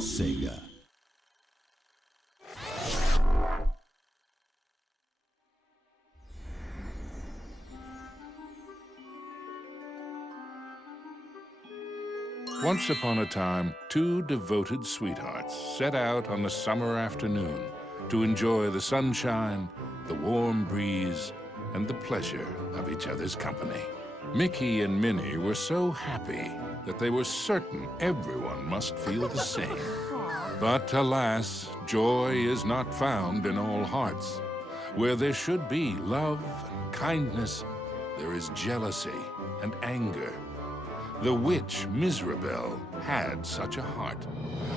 Sega. Once upon a time, two devoted sweethearts set out on a summer afternoon to enjoy the sunshine, the warm breeze, and the pleasure of each other's company. Mickey and Minnie were so happy that they were certain everyone must feel the same. But alas, joy is not found in all hearts. Where there should be love and kindness, there is jealousy and anger. The witch Mizrabel had such a heart,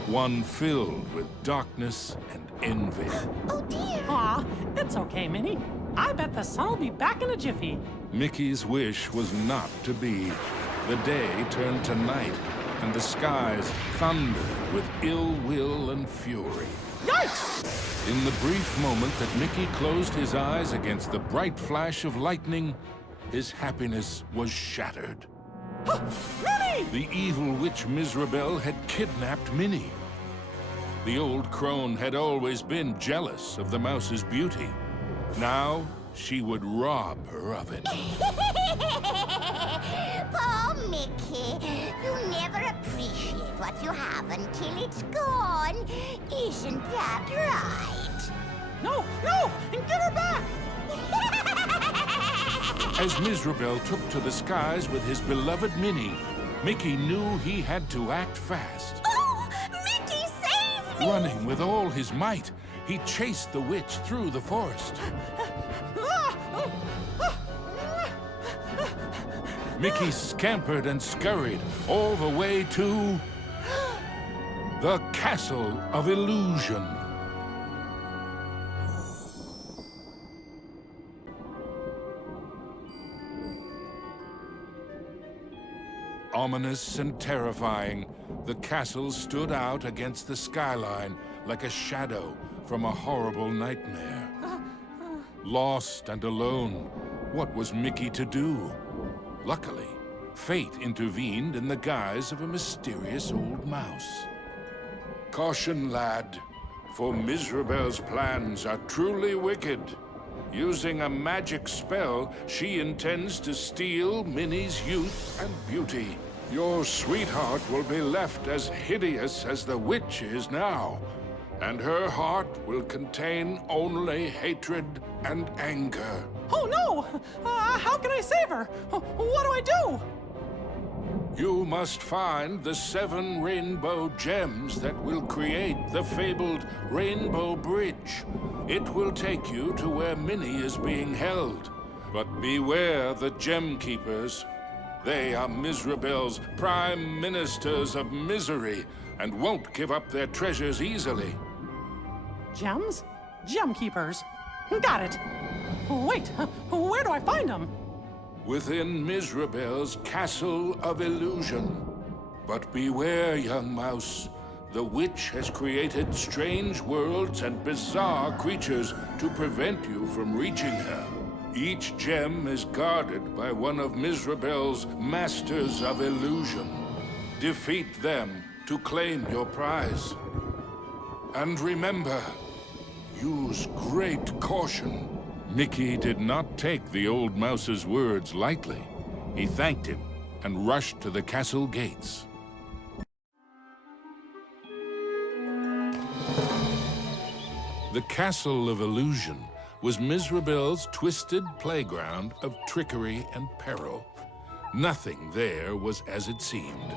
one filled with darkness and envy. Oh dear! Aw, it's okay, Minnie. I bet the sun will be back in a jiffy. Mickey's wish was not to be. The day turned to night, and the skies thundered with ill will and fury. Yikes! In the brief moment that Mickey closed his eyes against the bright flash of lightning, his happiness was shattered. Minnie! The evil witch Mizrabel had kidnapped Minnie. The old crone had always been jealous of the mouse's beauty. Now, she would rob her of it. Poor Mickey, you never appreciate what you have until it's gone. Isn't that right? No, no! And get her back! As Mizrabel took to the skies with his beloved Minnie, Mickey knew he had to act fast. Oh, Mickey, save me! Running with all his might, he chased the witch through the forest. Mickey scampered and scurried all the way to the Castle of Illusion. Ominous and terrifying, the castle stood out against the skyline like a shadow from a horrible nightmare. Lost and alone, what was Mickey to do? Luckily, fate intervened in the guise of a mysterious old mouse. Caution, lad, for Mizrabel's plans are truly wicked. Using a magic spell, she intends to steal Minnie's youth and beauty. Your sweetheart will be left as hideous as the witch is now, and her heart will contain only hatred and anger. Oh no! How can I save her? What do I do? You must find the 7 rainbow gems that will create the fabled Rainbow Bridge. It will take you to where Minnie is being held. But beware the Gem Keepers. They are Mizrabel's prime ministers of misery and won't give up their treasures easily. Gems? Gem keepers. Got it. Wait, where do I find them? Within Mizrabel's Castle of Illusion. But beware, young mouse. The witch has created strange worlds and bizarre creatures to prevent you from reaching her. Each gem is guarded by one of Mizrabel's Masters of Illusion. Defeat them to claim your prize. And remember, use great caution. Mickey did not take the old mouse's words lightly. He thanked him and rushed to the castle gates. The Castle of Illusion was Mizrabel's twisted playground of trickery and peril. Nothing there was as it seemed.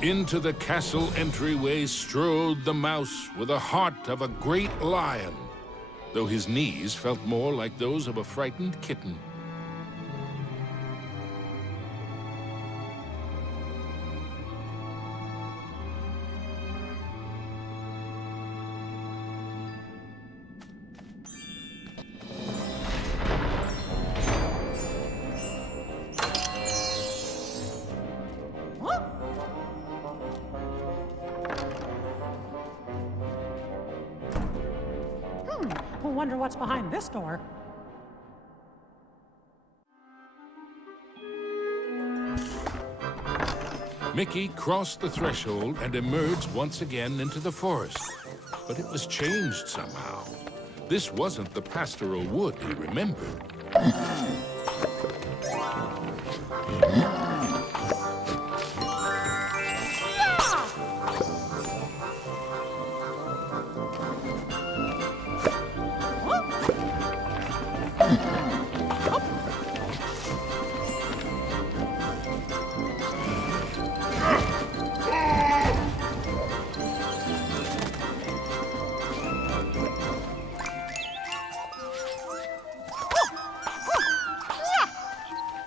Into the castle entryway strode the mouse with the heart of a great lion, though his knees felt more like those of a frightened kitten. Wonder what's behind this door. Mickey crossed the threshold and emerged once again into the forest. But it was changed somehow. This wasn't the pastoral wood he remembered.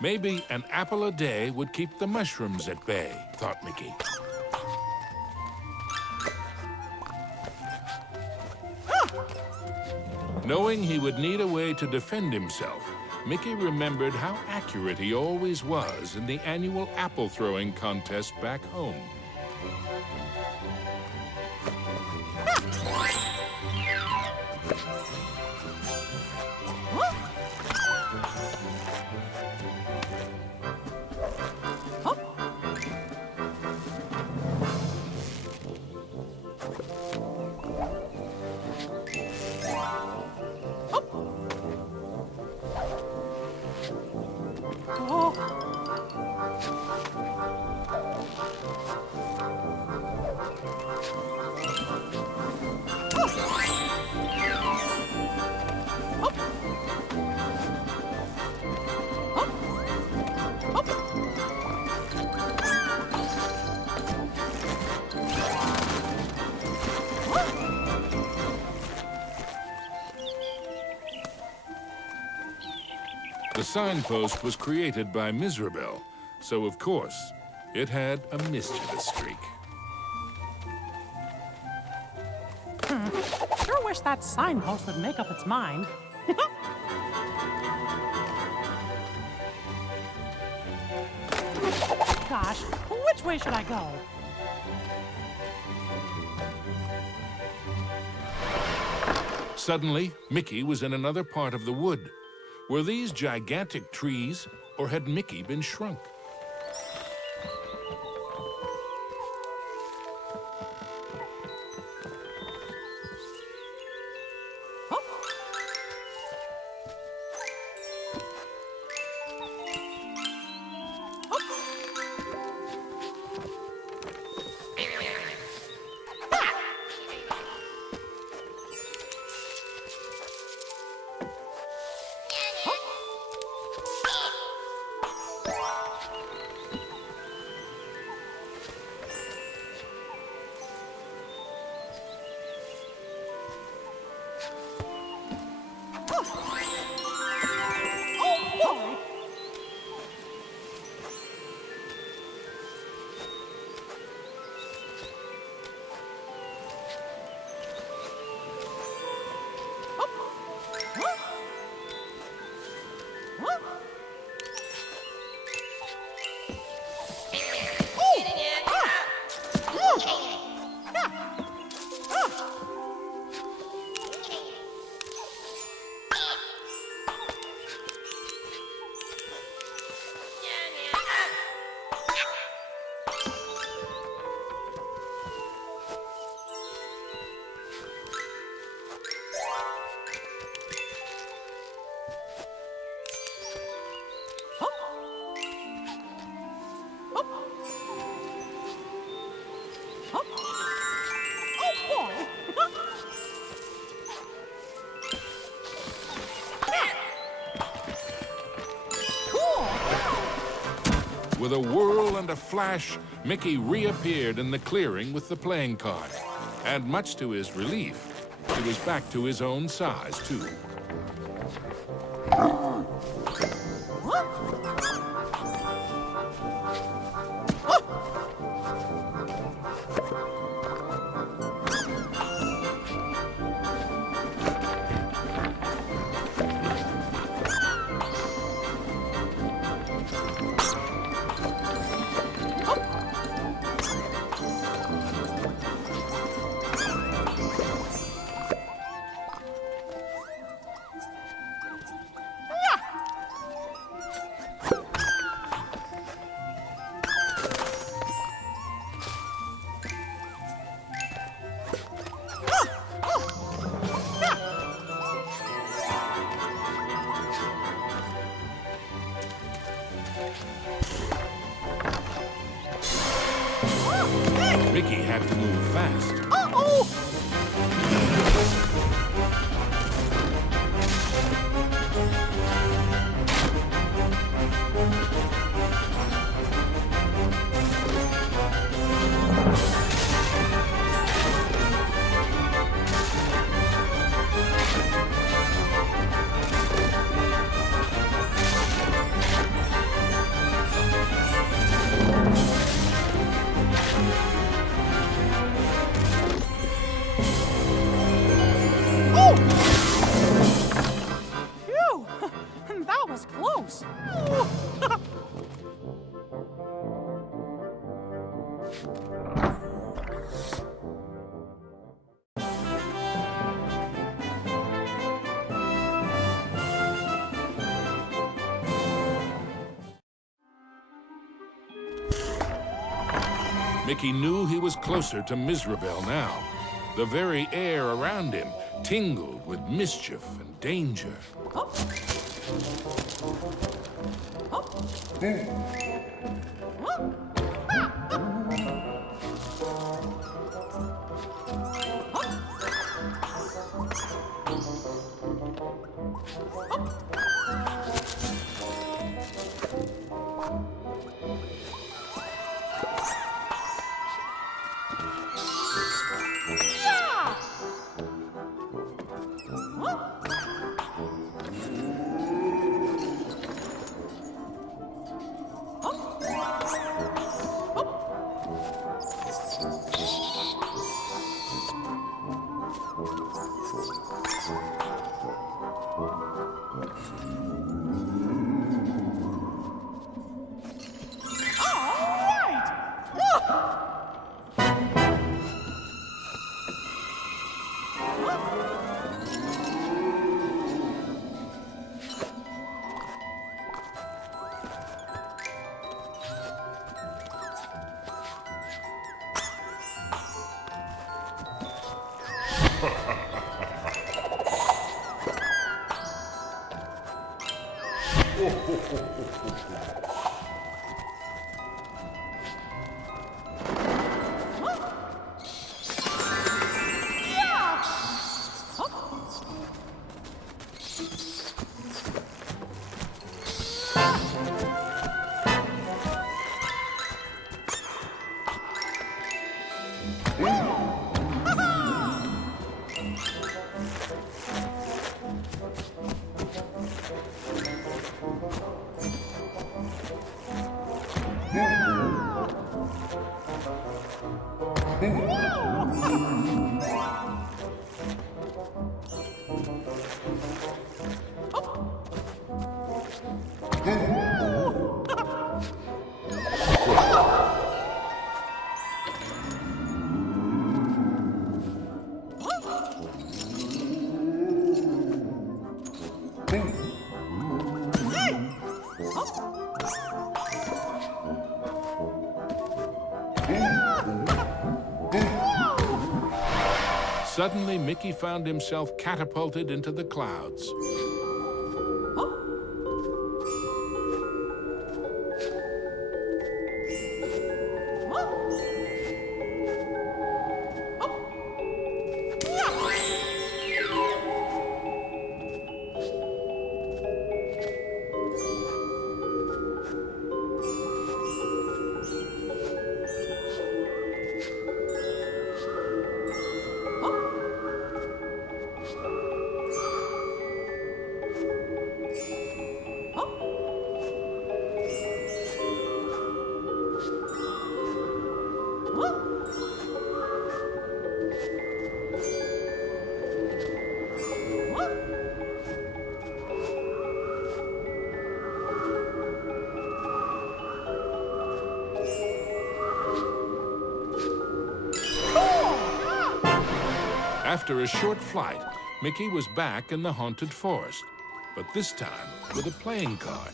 Maybe an apple a day would keep the mushrooms at bay, thought Mickey. Knowing he would need a way to defend himself, Mickey remembered how accurate he always was in the annual apple throwing contest back home. The signpost was created by Mizrabel, so of course, it had a mischievous streak. Sure wish that signpost would make up its mind. Gosh, which way should I go? Suddenly, Mickey was in another part of the wood. Were these gigantic trees, or had Mickey been shrunk? With a whirl and a flash, Mickey reappeared in the clearing with the playing card. And much to his relief, he was back to his own size, too. Mickey had to move fast. Uh-oh! Phew! That was close. Mickey knew he was closer to Mizrabel now. The very air around him tingled with mischief and danger. Suddenly, Mickey found himself catapulted into the clouds. After a short flight, Mickey was back in the haunted forest, but this time with a playing card.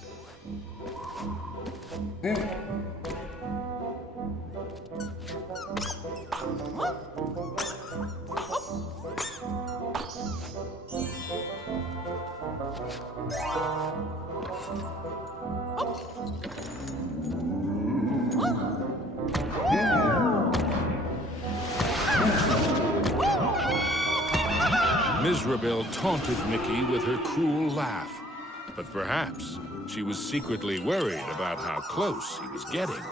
Oh! Oh! 哦 Oh! 哦 Mizrabel taunted Mickey with her cruel laugh, but perhaps she was secretly worried about how close he was getting.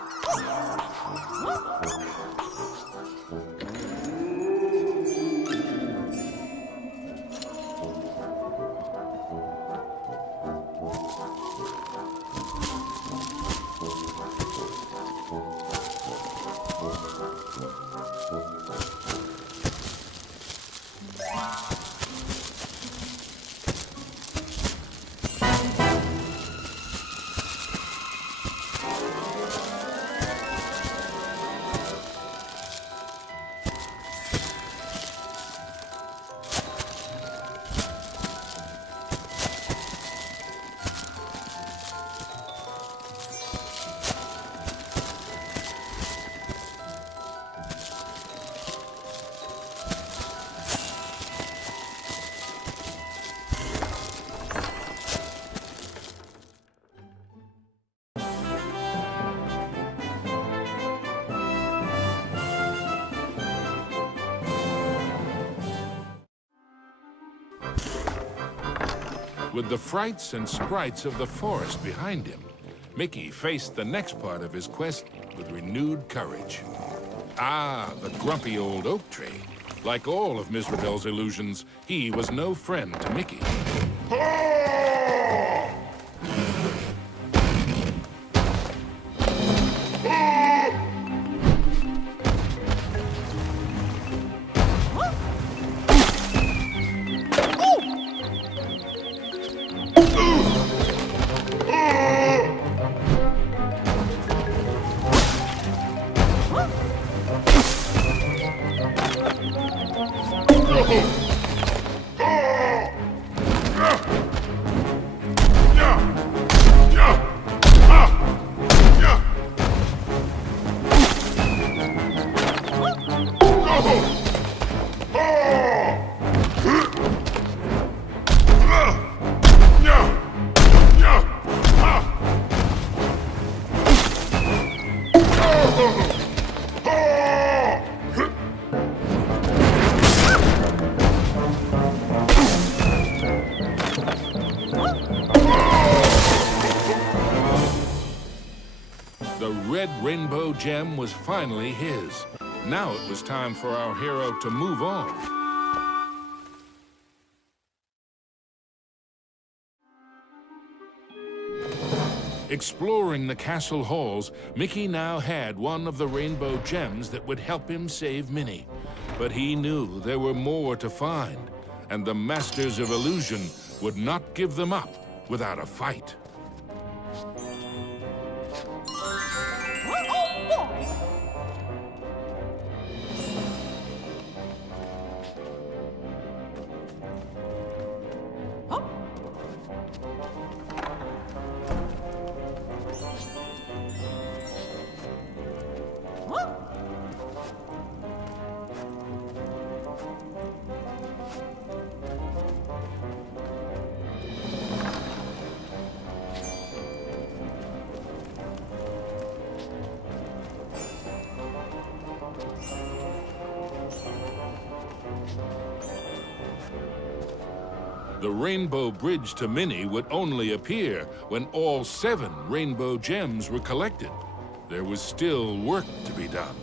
With the frights and sprites of the forest behind him, Mickey faced the next part of his quest with renewed courage. Ah, the grumpy old oak tree. Like all of Mizrabel's illusions, he was no friend to Mickey. The red rainbow gem was finally his. Now it was time for our hero to move on. Exploring the castle halls, Mickey now had one of the rainbow gems that would help him save Minnie. But he knew there were more to find, and the Masters of Illusion would not give them up without a fight. The Rainbow Bridge to Minnie would only appear when all 7 rainbow gems were collected. There was still work to be done.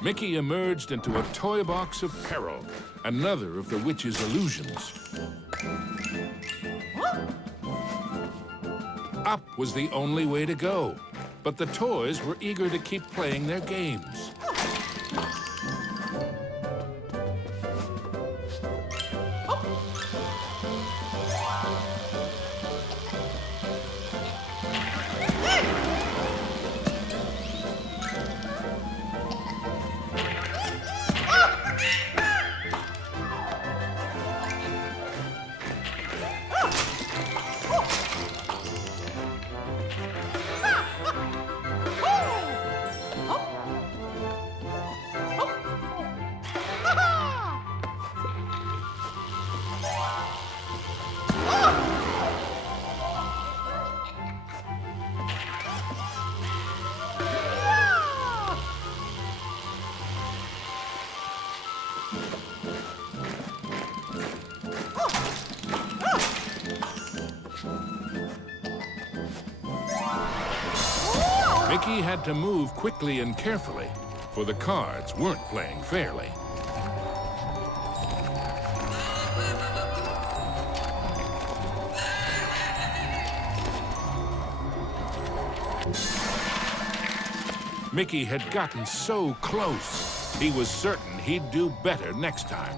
Mickey emerged into a toy box of peril, another of the witch's illusions. Up was the only way to go, but the toys were eager to keep playing their games. Mickey had to move quickly and carefully, for the cards weren't playing fairly. Mickey had gotten so close, he was certain he'd do better next time.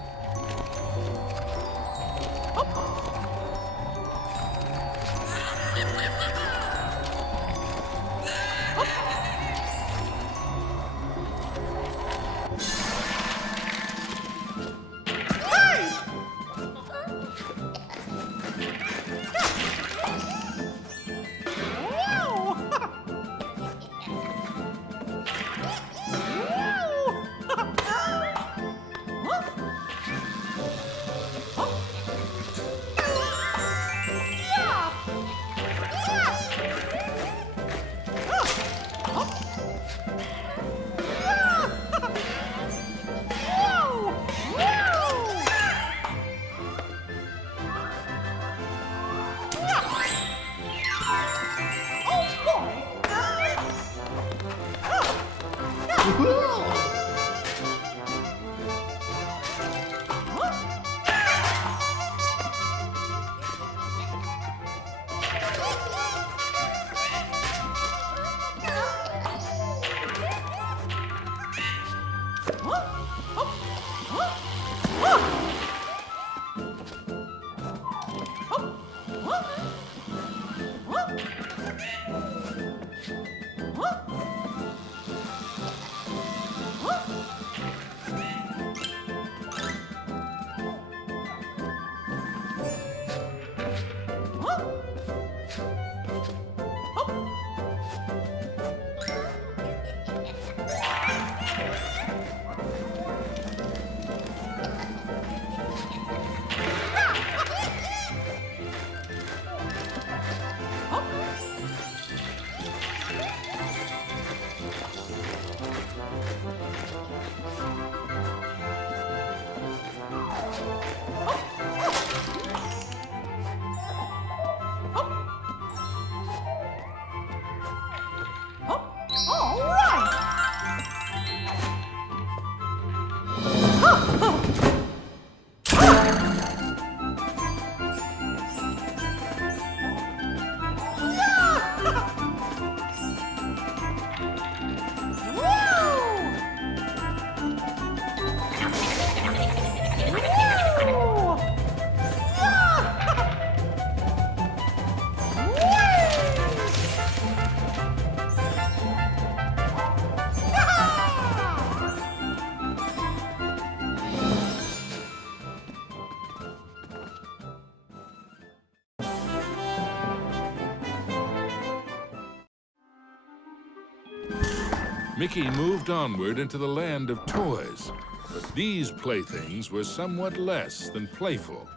Mickey moved onward into the land of toys, but these playthings were somewhat less than playful.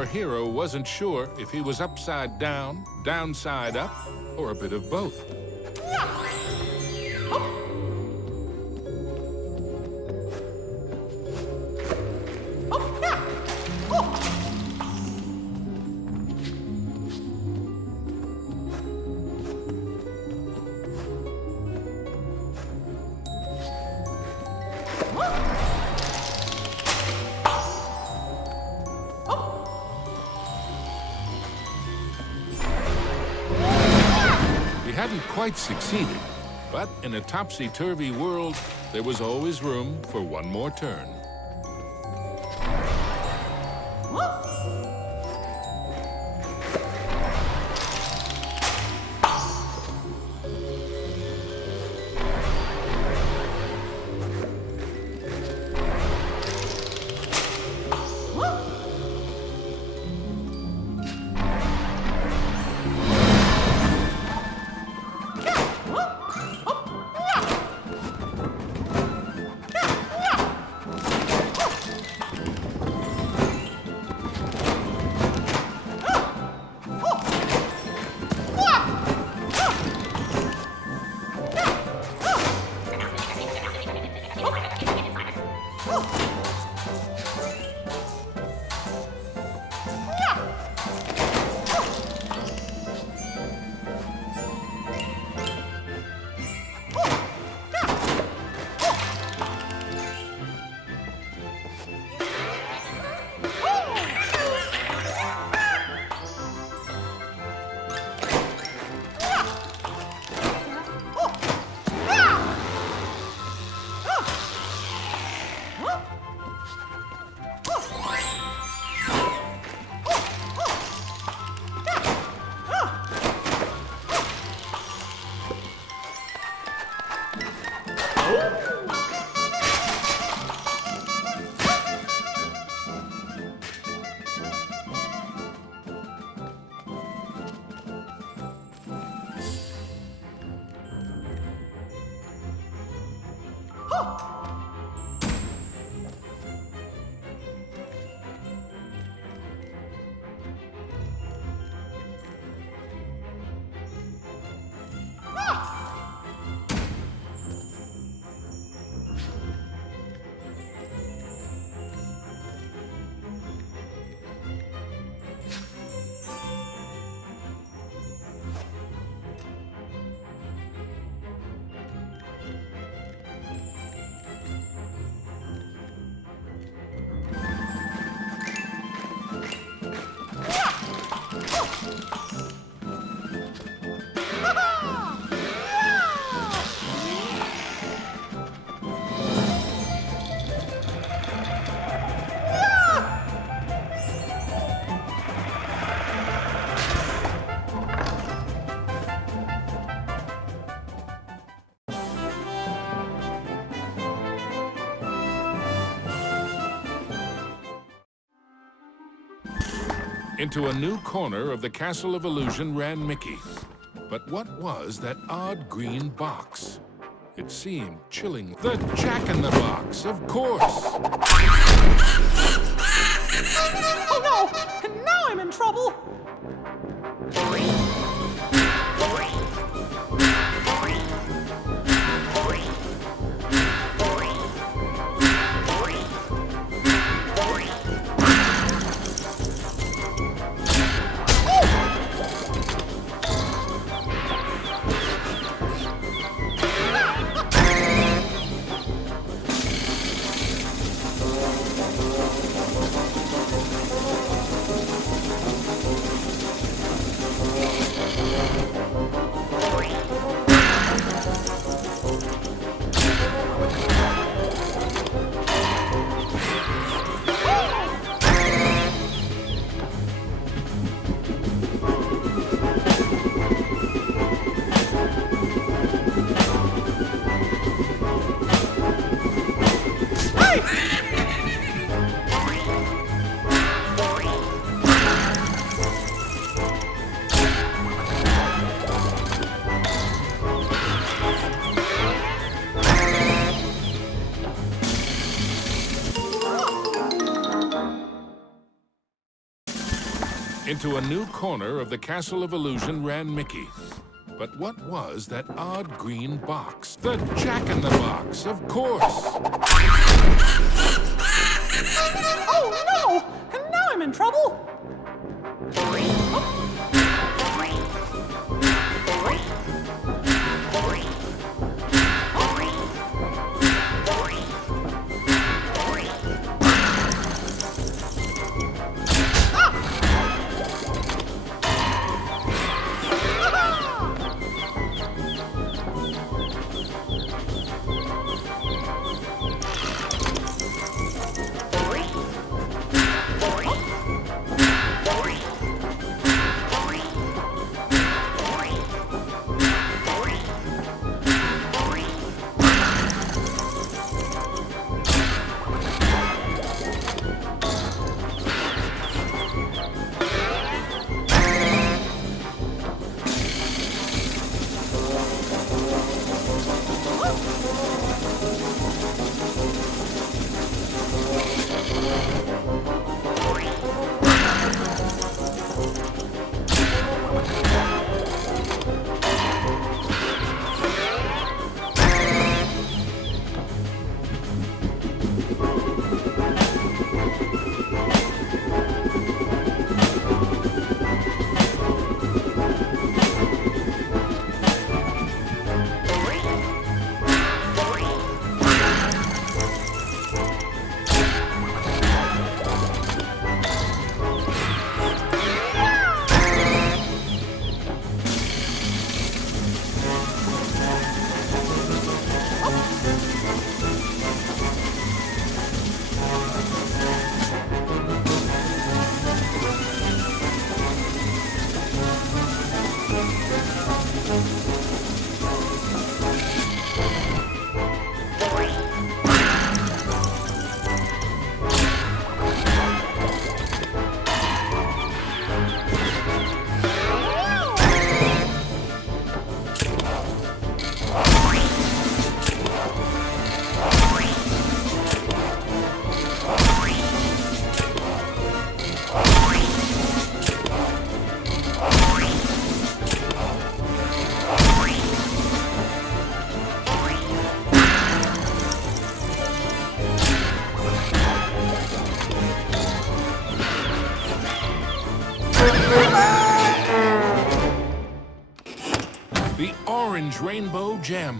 our hero wasn't sure if he was upside down, downside up, or a bit of both. He hadn't quite succeeded, but in a topsy-turvy world, there was always room for one more turn. Into a new corner of the Castle of Illusion ran Mickey. But what was that odd green box? It seemed chilling. The Jack-in-the-Box, of course! Oh no! Now I'm in trouble! into a new corner of the Castle of Illusion ran Mickey. But what was that odd green box? The Jack-in-the-Box, of course! Oh, no! And now I'm in trouble! The orange rainbow gem.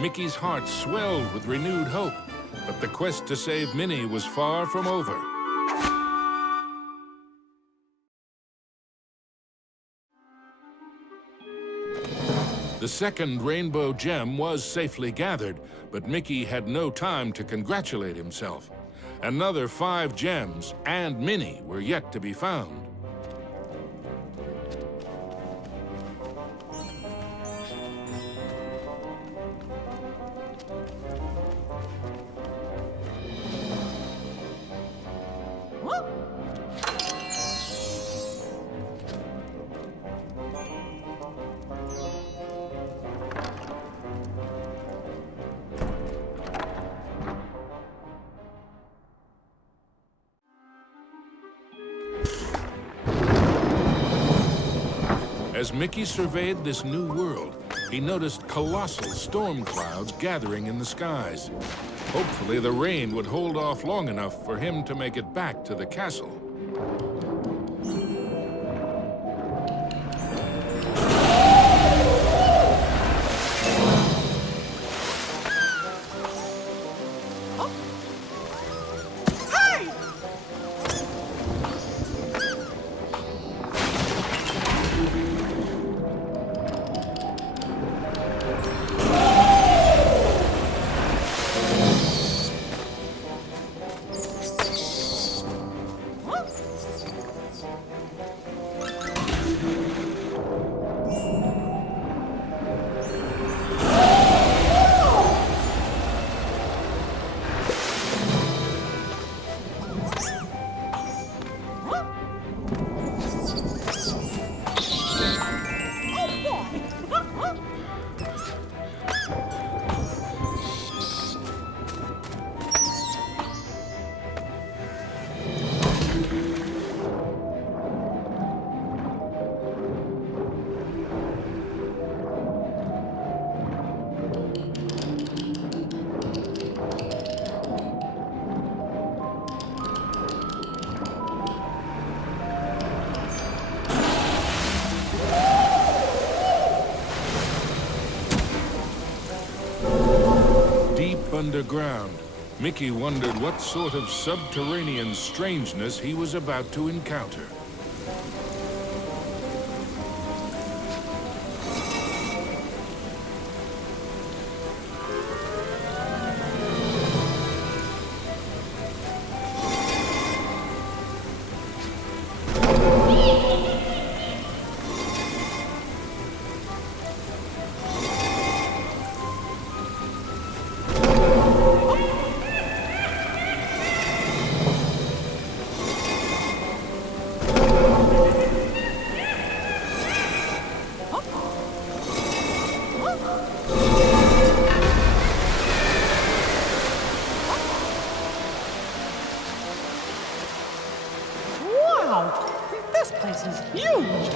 Mickey's heart swelled with renewed hope, but the quest to save Minnie was far from over. The second rainbow gem was safely gathered, but Mickey had no time to congratulate himself. Another 5 gems and Minnie were yet to be found. As Mickey surveyed this new world, he noticed colossal storm clouds gathering in the skies. Hopefully, the rain would hold off long enough for him to make it back to the castle. underground, Mickey wondered what sort of subterranean strangeness he was about to encounter. Wow! This place is huge!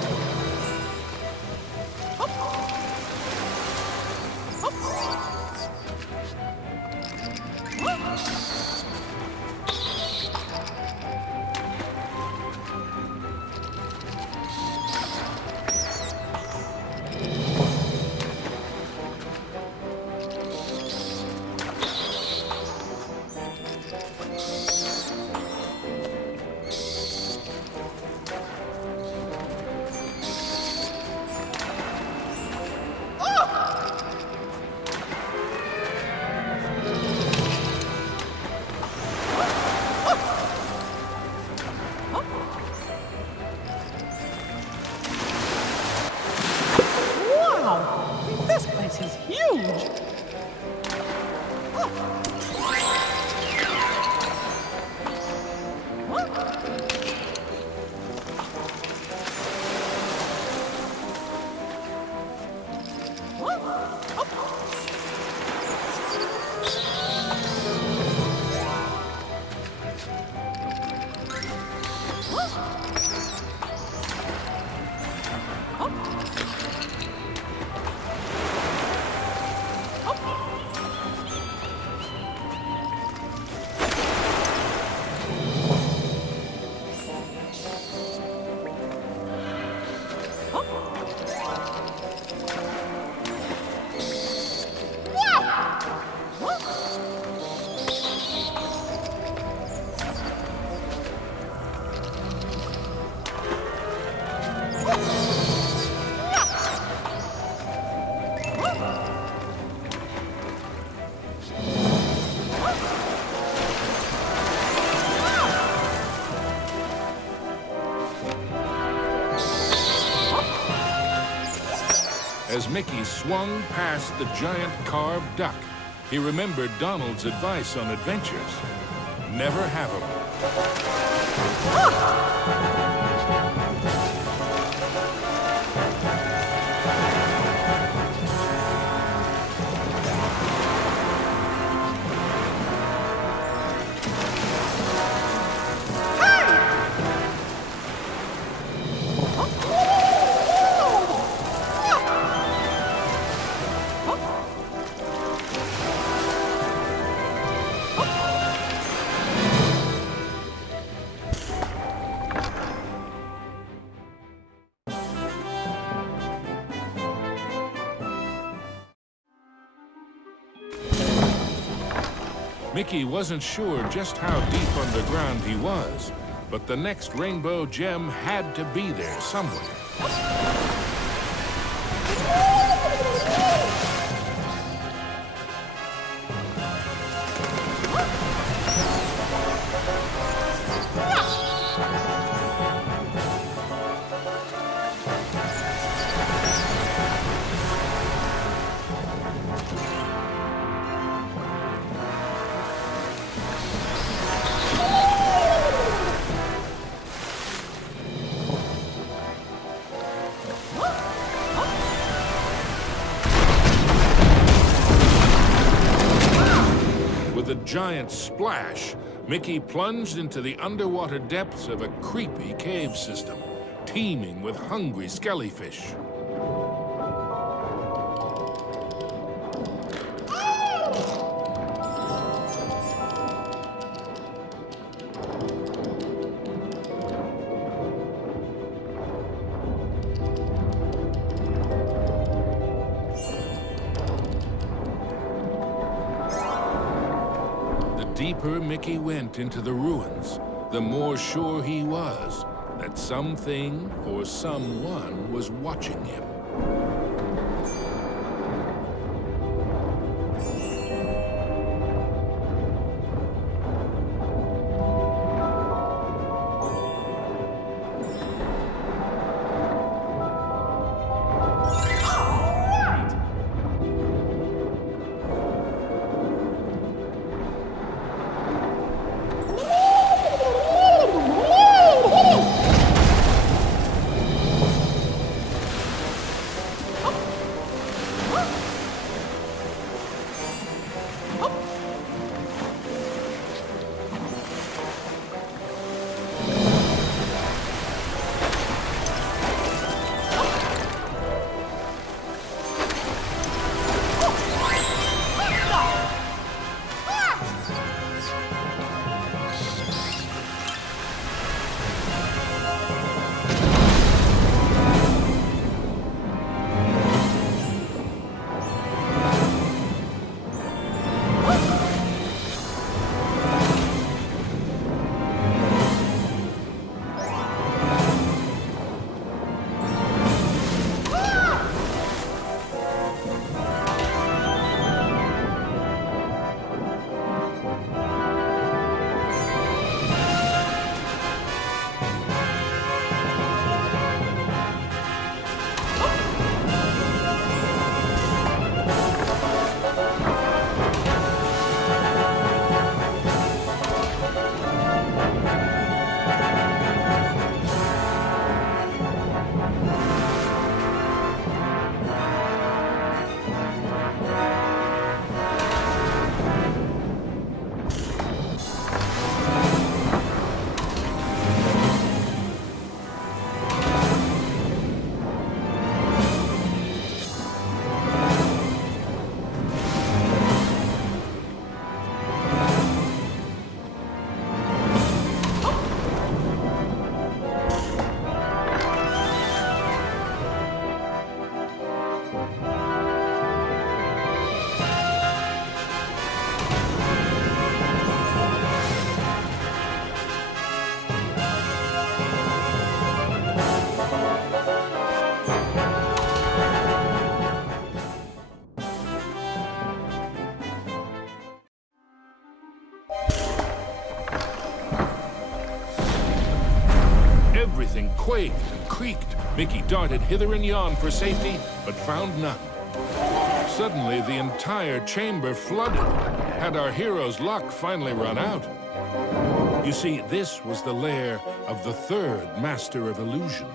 Wow! This place is huge! As Mickey swung past the giant carved duck, he remembered Donald's advice on adventures. Never have 'em. Mickey wasn't sure just how deep underground he was, but the next rainbow gem had to be there somewhere. With a giant splash, Mickey plunged into the underwater depths of a creepy cave system, teeming with hungry skellyfish. deeper Mickey went into the ruins, the more sure he was that something or someone was watching him. Everything quaked and creaked. Mickey darted hither and yon for safety, but found none. Suddenly, the entire chamber flooded. Had our hero's luck finally run out? You see, this was the lair of the third Master of Illusion.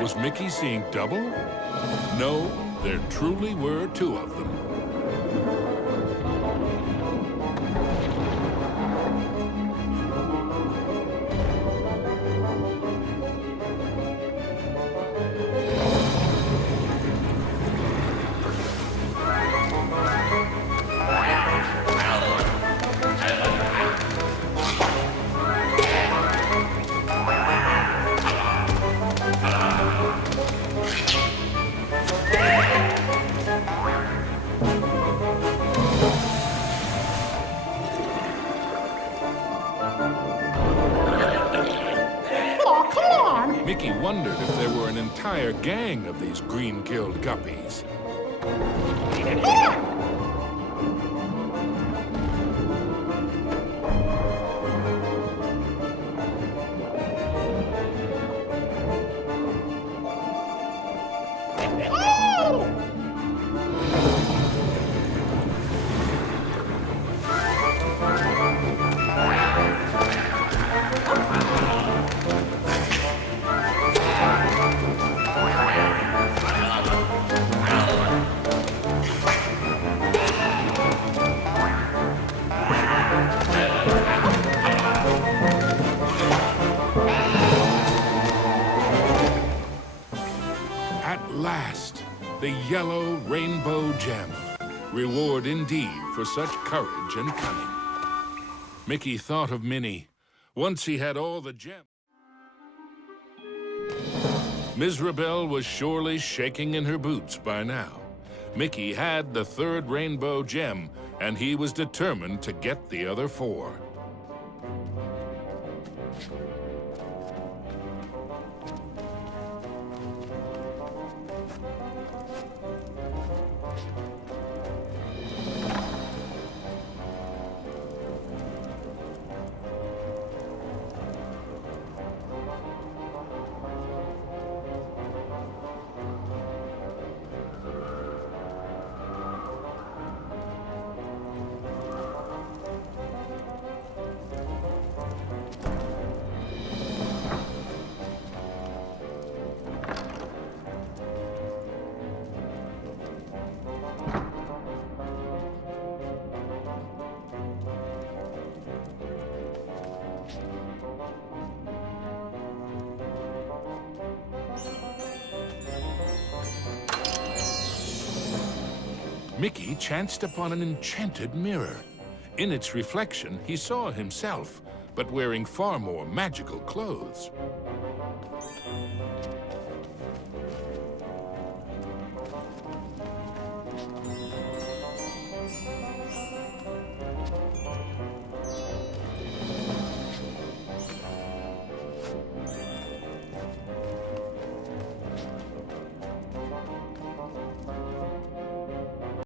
Was Mickey seeing double? No, there truly were two of them. Mickey wondered if there were an entire gang of these green-killed guppies. the yellow rainbow gem. Reward indeed for such courage and cunning. Mickey thought of Minnie. Once he had all the gems. Mizrabel was surely shaking in her boots by now. Mickey had the third rainbow gem, and he was determined to get the other 4. Mickey chanced upon an enchanted mirror. In its reflection, he saw himself, but wearing far more magical clothes.